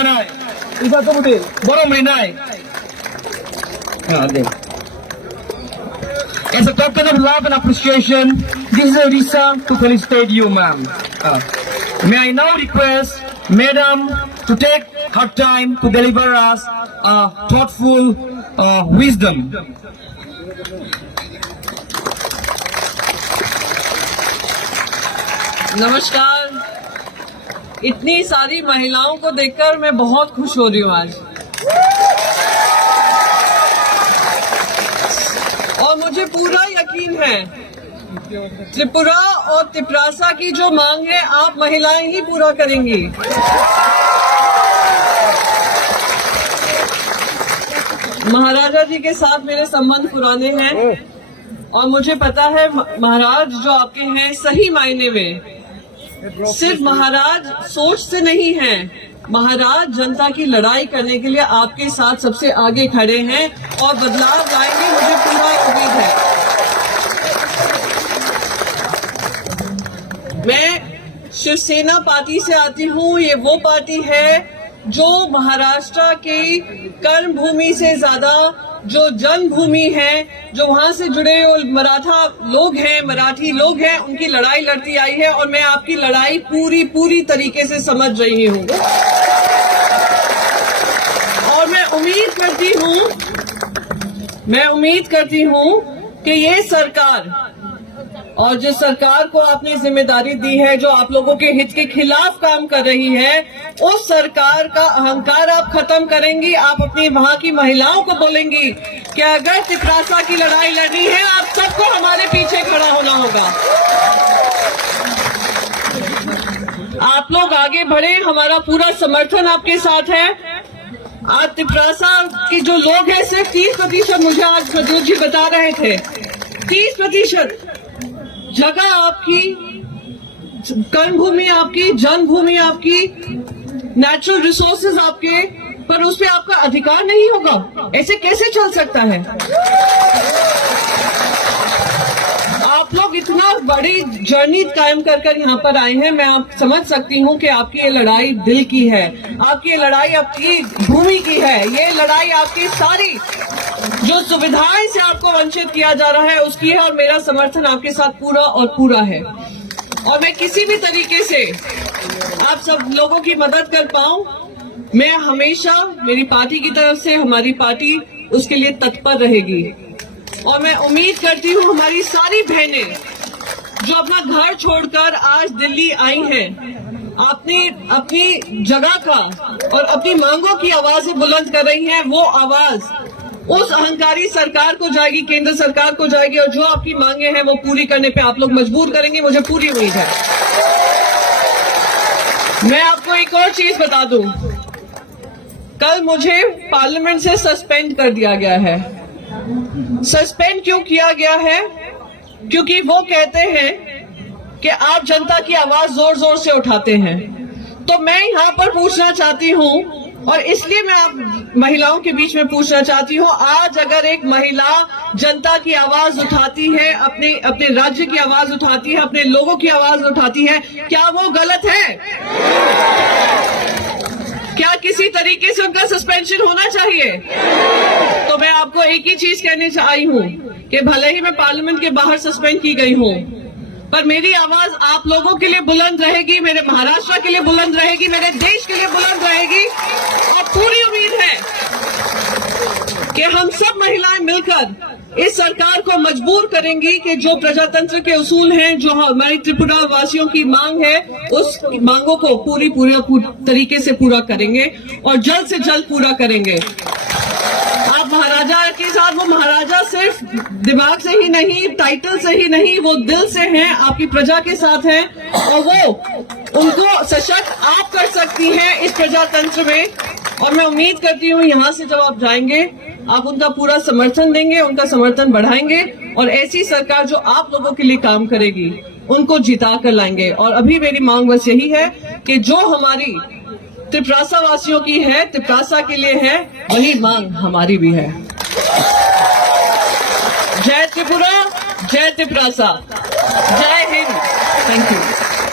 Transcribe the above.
जानाय इसा कबुदे बरम रिनाय As a token of love and appreciation, this is a reason to felicitate you, ma'am. May I now request Madam to take her time to deliver us a thoughtful wisdom. नमस्कार। इतनी सारी महिलाओं को देखकर मैं बहुत खुश हो रही हूँ आज, और मुझे पूरा यकीन है त्रिपुरा और तिपरासा की जो मांग है आप महिलाएं ही पूरा करेंगी। महाराजा जी के साथ मेरे संबंध पुराने हैं और मुझे पता है महाराज जो आपके हैं सही मायने में सिर्फ महाराज सोच से नहीं हैं, महाराज जनता की लड़ाई करने के लिए आपके साथ सबसे आगे खड़े हैं और बदलाव लाएंगे, मुझे पूरा उम्मीद है। मैं शिवसेना पार्टी से आती हूँ। ये वो पार्टी है जो महाराष्ट्र की कर्म भूमि से ज्यादा जो जन्मभूमि है, जो वहां से जुड़े मराठा लोग हैं, मराठी लोग हैं, उनकी लड़ाई लड़ती आई है और मैं आपकी लड़ाई पूरी तरीके से समझ रही हूँ। और मैं उम्मीद करती हूँ कि ये सरकार और जिस सरकार को आपने जिम्मेदारी दी है, जो आप लोगों के हित के खिलाफ काम कर रही है, उस सरकार का अहंकार आप खत्म करेंगी। आप अपनी वहां की महिलाओं को बोलेंगी कि अगर तिपरासा की लड़ाई लड़नी है, आप सबको हमारे पीछे खड़ा होना होगा। आप लोग आगे बढ़े, हमारा पूरा समर्थन आपके साथ है। आज तिपरासा के जो लोग हैं सिर्फ 30%, मुझे आज प्रद्युत जी बता रहे थे, 30% जगह आपकी, कर्मभूमि आपकी, जन्मभूमि आपकी, नेचुरल रिसोर्सेज आपके, पर उस पे आपका अधिकार नहीं होगा। ऐसे कैसे चल सकता है? आप लोग इतना बड़ी जर्नी कायम कर यहाँ पर आए हैं। मैं आप समझ सकती हूँ कि आपकी ये लड़ाई दिल की है, आपकी ये लड़ाई आपकी भूमि की है, ये लड़ाई आपकी सारी जो सुविधाएं से आपको वंचित किया जा रहा है उसकी है, और मेरा समर्थन आपके साथ पूरा है। और मैं किसी भी तरीके से आप सब लोगों की मदद कर पाऊं, मैं हमेशा मेरी पार्टी की तरफ से, हमारी पार्टी उसके लिए तत्पर रहेगी। और मैं उम्मीद करती हूँ हमारी सारी बहनें जो अपना घर छोड़कर आज दिल्ली आई हैं, अपनी जगह का और अपनी मांगों की आवाजें बुलंद कर रही हैं, वो आवाज उस अहंकारी सरकार को जाएगी, केंद्र सरकार को जाएगी, और जो आपकी मांगे हैं वो पूरी करने पे आप लोग मजबूर करेंगे, मुझे पूरी उम्मीद है। मैं आपको एक और चीज बता दूं, कल मुझे पार्लियामेंट से सस्पेंड कर दिया गया है। सस्पेंड क्यों किया गया है? क्योंकि वो कहते हैं कि आप जनता की आवाज जोर जोर से उठाते हैं। तो मैं यहाँ पर पूछना चाहती हूँ, और इसलिए मैं आप महिलाओं के बीच में पूछना चाहती हूँ, आज अगर एक महिला जनता की आवाज उठाती है, अपने राज्य की आवाज उठाती है, अपने लोगों की आवाज उठाती है, क्या वो गलत है? क्या किसी तरीके से उनका सस्पेंशन होना चाहिए? तो मैं आपको एक ही चीज कहने आई हूँ कि भले ही मैं पार्लियामेंट के बाहर सस्पेंड की गई हूँ, पर मेरी आवाज आप लोगों के लिए बुलंद रहेगी, मेरे महाराष्ट्र के लिए बुलंद रहेगी, मेरे देश के लिए बुलंद रहेगी। और पूरी उम्मीद है कि हम सब महिलाएं मिलकर इस सरकार को मजबूर करेंगी कि जो प्रजातंत्र के उसूल हैं, जो हमारी त्रिपुरा वासियों की मांग है, उस मांगों को पूरी तरीके से पूरा करेंगे और जल्द से जल्द पूरा करेंगे। आप महाराजा के साथ, वो महाराजा सिर्फ दिमाग से ही नहीं, टाइटल से ही नहीं, वो दिल से हैं, आपकी प्रजा के साथ हैं, और वो उनको सशक्त आप कर सकती हैं इस प्रजातंत्र में। और मैं उम्मीद करती हूँ यहाँ से जब आप जाएंगे, आप उनका पूरा समर्थन देंगे, उनका समर्थन बढ़ाएंगे, और ऐसी सरकार जो आप लोगों के लिए काम करेगी उनको जिता कर लाएंगे। और अभी मेरी मांग बस यही है कि जो हमारी तिपरासा वासियों की है, तिपरासा के लिए है, वही मांग हमारी भी है। जय त्रिपुरा, जय तिपरासा, जय हिंद। Thank you.